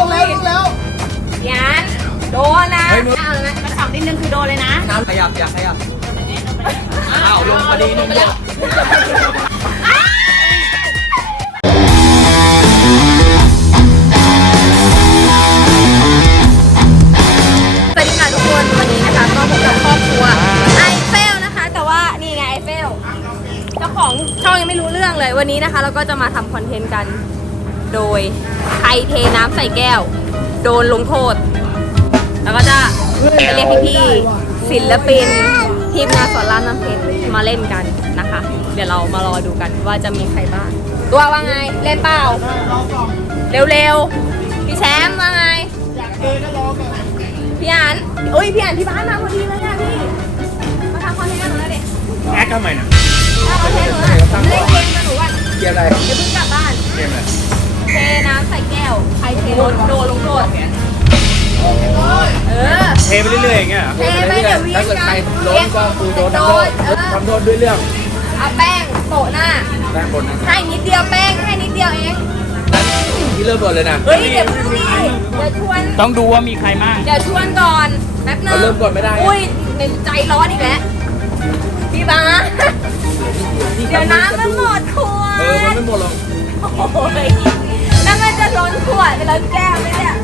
ล่วงแล้วล่วงแล้วยานโดนนะเฮ้ยมึง เอาเลยไหมกระสอบนิดนึงคือโดนเลยนะน้ำขยับอย่าขยับอ้าวลงพอดีนุ่มยกสวัสดีค่ะทุกคนวันนี้นะคะก็พบกับครอบครัวไอเฟลนะคะ แต่ว่านี่ไงไอเฟลเจ้าของช่องยังไม่รู้เรื่องเลยวันนี้นะคะ เราก็จะมาทำคอนเทนต์กัน โดยใครเทน้ำใส่แก้ว โดนลงโทษ แล้วก็จะไปเรียกพี่ๆศิลปินทีมงานสอนรามน้ำเพชรมาเล่นกันนะคะ เดี๋ยวเรามารอดูกันว่าจะมีใครบ้าง ตัวว่าไงเล่นเปล่า เร็วๆ พี่แชมป์ว่าไงพี่อันอุ้ยพี่อันที่บ้านมาพอดีเลยอะพี่ มาทำคอนเทนต์กับหนูหน่อยดิแอคทำไมนะทำคอนเทนต์หนูหน่อยเล่นเกมกับหนูก่อนเกียร์อะไรเดี๋ยวเพิ่งกลับบ้านเกมอะไร เทน้ำใส่แก้ว ใครเทโดนโดนลงโทษเออ เทไปเรื่อยๆอย่างเงี้ยเหรอเทไปเดี๋ยวเวียถ้านเกิดกัใครนโดนก็คือโดนโดทำโทษนเออ ทำโทษด้วยเรื่องเอาแป้งโปะหน้าแรงบนนะให้นิดเดียวแป้งให้นิดเดียวเอง ที่เริ่มบนเลยนะเฮ้ยเดี๋ยวเพิ่งดีเดี๋ยวชวน ต้องดูว่ามีใครบ้างเดี๋ยวชวนก่อนแป๊บนึงเราเริ่มก่อนไม่ได้อุ้ยในใจร้อนอีกแล้วพี่บาสเดี๋ยวน้ำมันหมดขวเออมันดไม่หมดหรอกโอ้ยแล้วมันจะล้นขวดไปแล้วแก้วไหมเนี่ย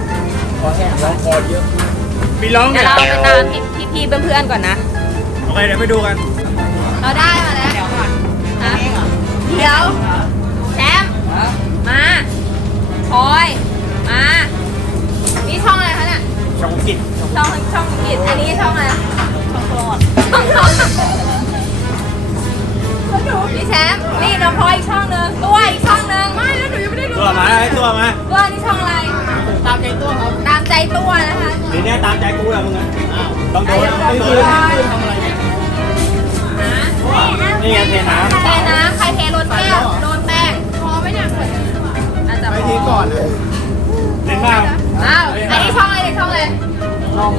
คอแห้งร้องคอเยอะมีร้องเดี๋เนี่ยวยเราไปตามพี่พี่ๆเพื่อนๆก่อนนะ โอเคเดี๋ยวไปดูกันเราได้มาแล้ว เดี๋ยวก่อนนะเดี๋ยวแชมป์มาพลอย มา นี่ช่องอะไรคะเนี่ย ช่องกิจช่องช่องกิจอันนี้ช่องอะไร ช่องคลอดช่องคลอด พี่แชมป์นี่น้องพลอยอีกช่องหนึงตัวอีกช่องหนึงไม่แล้วหนูยังไม่ได้ดูตัวมาไอ้ตัวมาตัวนี่ช่องอะไร ตามใจตัวครับตามใจตัวนะคะทีเนี้ยตามใจกูแหละมึงอะต้องโดนตามใจต้องตัโดวนทำอะไรเนี่ยนี่ไงเทน้ำเทน้ำใครเทล้นแก้วโดนแป้งพอไหมเนี่ยน่าจะพอเล่นบ้างอ้าวอันนี้ช่องอะไรเนี่ยช่องอะไรช่อง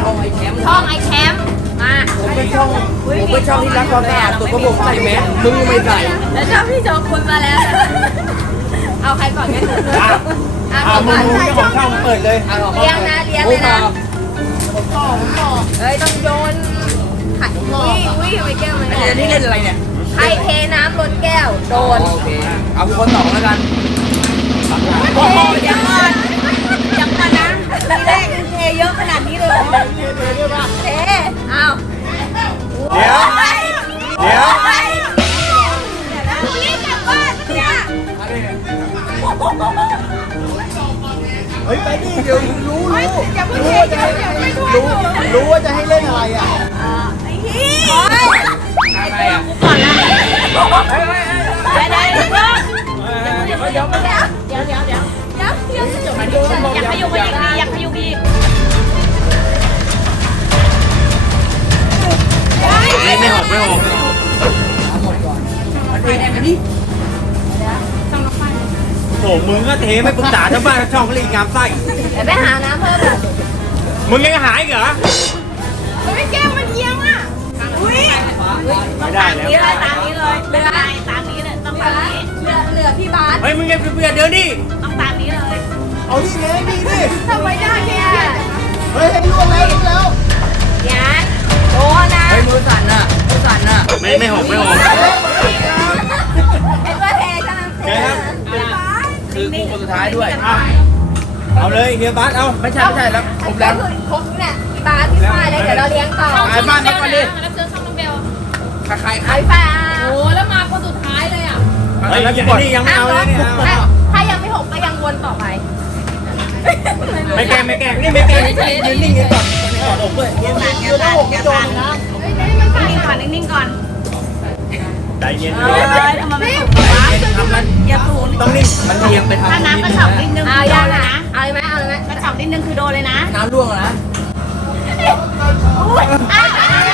ช่องไอ้แชมป์ช่องไอแชมป์ มาผมเป็นช่องผมเป็นช่องที่รักความสะอาดตัวกระบอกใส่แมสมึงไม่ใส่แล้วช่องพี่โจคุณมาแล้ว เอาใครก่อนงั้นหนูด้วยอะอะอะมึงมึงเจ้าของช่องมึงเปิดเลยเลี้ยงนะเลี้ยงเลยนะเฮ้ยต้องโยนไข่วิ่งวิ่งไปแก้วมันเดี๋ยวนี่เล่นอะไรเนี่ยใครเทน้ำล้นแก้วโดนโอเคเอาคนสองแล้วกันโอ้โหยังก่อนยังก่อนนะ ทีแรกเทเยอะขนาดนี้เลยเหรอเทเอาเดี๋ยว มึงก็เทไม่ปรึกษาชาวบ้านชาวช่องผลิตงามไส้เดี๋ยวไปหาน้ำเพิ่มอะมึงยังหายเหรอไม่แก้วมันเอียงอะ อุ้ยไม่ได้แล้วนี่เลยตามนี้เลยเลือตามนี้เลยต้องตามนี้เหลือเหลือพี่บาสเฮ้ยมึงยังเปลี่ยนเดี๋ยวนี้ต้องตามนี้เลย เอาดิเล่นดีดิทำไมได้เนี่ยเฮ้ยให้ล่วงแล้วล่วงแล้วยานโดนนะเฮ้ยมือสั่นอะมือสั่นอะไม่ไม่หกไม่หก ไอ้ตัวเทใช่ไหม เจ๊ครับ พี่บาส คือกูคนสุดท้ายด้วยอะเอาเลยเฮียบัสเอาไม่ใช่ไม่ใช่แล้วผมแล้แล้ววคือครบเนี่ยพี่บาสพี่ฝ้ายแล้วเดี๋ยวเราเลี้ยงต่อไอ้บ้านมาก่อนดิแล้วเจอช่องน้องเบลใครใครไอ้ฝ้ายโอ้แล้วมาคนสุดท้ายเลยอะเฮ้ยแล้วอันก่อนนี้ยังไม่เอาเลยเนี่ยเอาถ้าถ้ายังไม่หกก็ยังวนต่อไป ไม่แกล้งไม่แกล้งนี่ไม่แกล้งยืนนิ่งๆก่อนกอดอกด้วยคือได้หกโดนนะนิ่งก่อนนิ่งก่อนใจเย็นเออทำไมไม่ หกใจเย็นทำนั้นอย่าสูงต้องนิ่งมันเรียงไปทางถ้าน้ำกระฉับนิดนึงเอายังนะ เอาเลยไหมเอาเลยไหมกระฉับนิดนึงคือโดนเลยนะน้ำร่วงนะมัน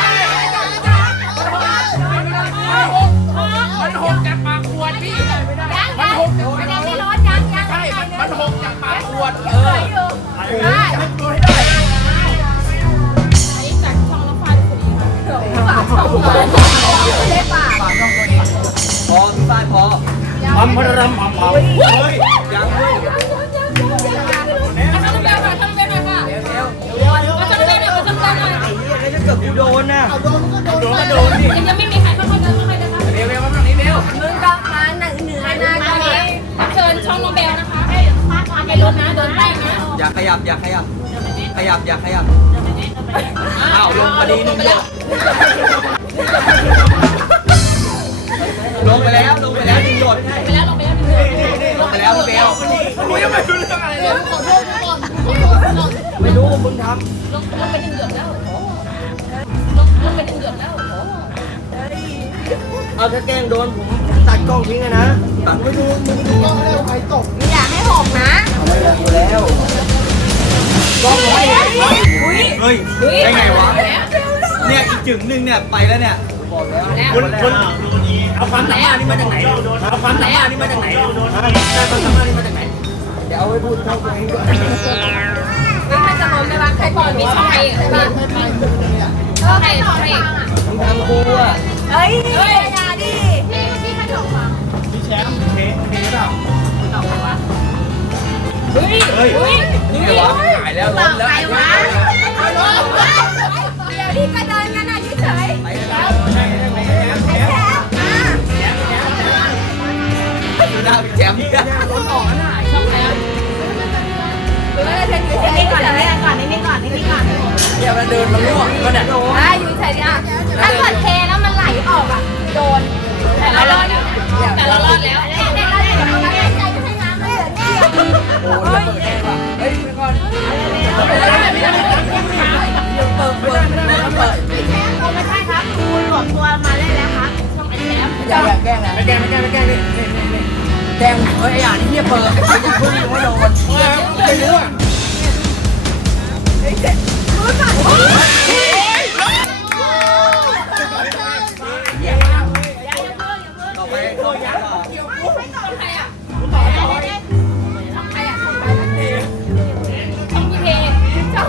บอย่าขยับ ขยับอย่าขยับอ้าวลงพอดีหนึ่งหยดลงไปแล้วลงไปแล้วหนึ่งหยดไปแล้วลงไปแล้วลงไปแล้วพี่เบลกูยังไม่รู้เรื่องอะไรเลยขอโทษก่อนขอโทษลงไม่รู้มึงทลงลงไปหนึ่งหยดแล้วลงลงไปหนึ่งหยดแล้วำเอาถ้าแกล้งโดนผมตัดกล้องทิ้งเลยนะ ตัดไม่ดูมึงดูกล้องแล้วใครตก อย่าให้หกนะ ล้องไม่เฮ้ยได้ไงวะ เนี่ยอีกจึงหนึ่งเนี่ยไปแล้วเนี่ยบอกแล้วคุณคุณเอาความสามารถนี่มาจากไหนเอาความสามารถนี่มาจากไหนได้ความสามารถนี่มาจากไหน เดี๋ยวเอาไว้พูดช่องตัวเองก่อนเฮ้ยมันจะล้มได้ปะใครก่อนมีใครใครบ้างใครใครมึงทำกูอะเฮ้ยเฮ้ยอย่าดิพี่พี่ขนมฟังพี่แชมป์เทสเทสเปล่า เฮ้ยเฮ้ยนี่ไงวะหายแล้วล้มแล้วเอาลงเดี๋ยวที่กระโดดกันอะเฉยไปแล้วใช่ใช่ไหมแชมป์แชมป์ดูหน้าพี่แจมเนี่ยล้นออกนะช่องแล้วหรือว่าจะอยู่เฉยๆก่อนนิ่ก่อนนิ่ก่อนนิ่ก่อนเดี๋ยวมันเดินมันล่วงก็เนี่ยอะอยู่เฉยๆอะถ้าเกิดเทแล้วมันไหลออกอะโดนแต่เรารอดแล้วแต่เรารอดแล้ว โอ้ยเปิดแค่ว่ะเฮ้ยไปก่อนเปิดเปิดเปิดเปิดไม่ใช่ครับคุณหลวมตัวมาได้แล้วครับช่องไอ้แซมอย่าแกล้งนะไม่แกล้งไม่แกล้งไม่แกล้งนี่นี่นี่แกล้งเฮ้ยอ่านี่เฮียเปิดไอ้พวกนี้ยังไม่โดนไม่รู้อะต่อไปต่อไปต่อช่อง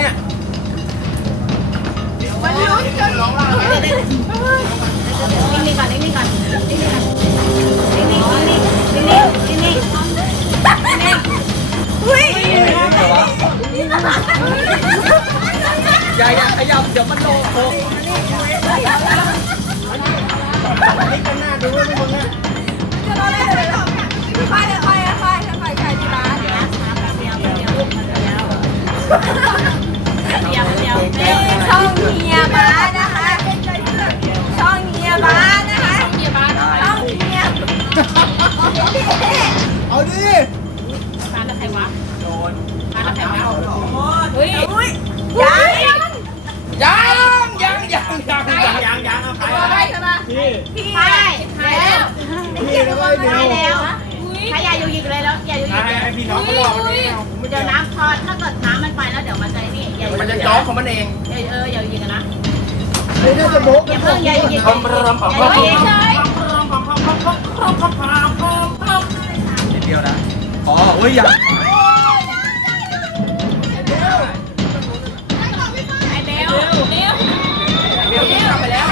เนี่ยมันลุ้นจนร้องเรานิ่งๆก่อนนิ่งๆก่อนนิ่งๆก่อนนิ่งๆนิ่งๆนิ่งๆนิ่งๆนิ่งๆอุ้ยอย่าอย่าขยับเดี๋ยวมันโดนโคกนี่กัน เอออยาายิงกันนะไฮ้ยน่าจะโบ๊ะอย่าเพิ่งย่ายิงอย่ายิงเลยดียวนะ อ๋อเฮ้ยอย่าไอเลเบไปแล้ว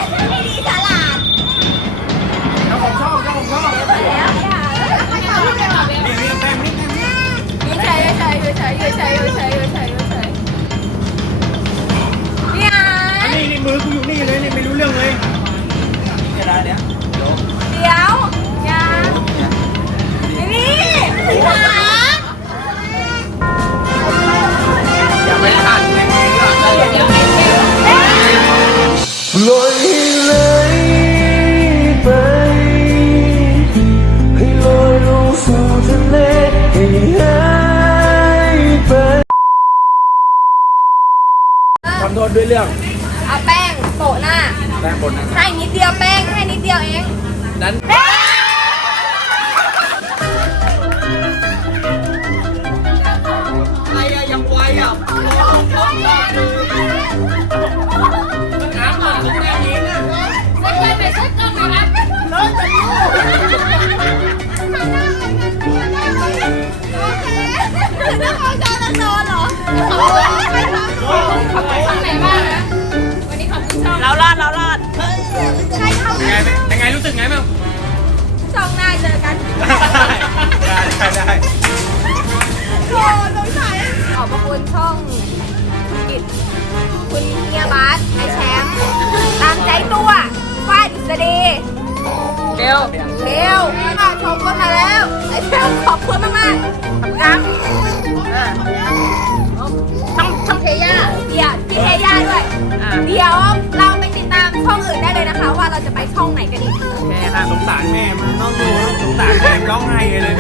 ด้วยเรื่องเอาแป้งโปะหน้าแป้งบนนะ ให้นิดเดียวแป้งให้นิดเดียวเอง เรารอดเรารอดใช่ช่องไงเป็นไงรู้สึกไงบ้างช่องหน้าเจอกันได้ได้ได้โอ้สงสัยขอบพระคุณช่องกิจคุณเฮียบาสไอแชมป์ตามใจตัวฟาดอิสดีเร็วเร็วค่ะชมกันมาแล้วไอแชมป์ขอบคุณมากมากๆขอบคุณครับช่องช่องเทย่าเดี๋ยวพี่เทย่าด้วยอ่าเดี๋ยวเราไปติดตาม ช่องอื่นได้เลยนะคะ ว่าเราจะไปช่องไหนกันอีกโอเคครับสงสารแม่มันน้องดูสงสารแม่ร้องไห้เลย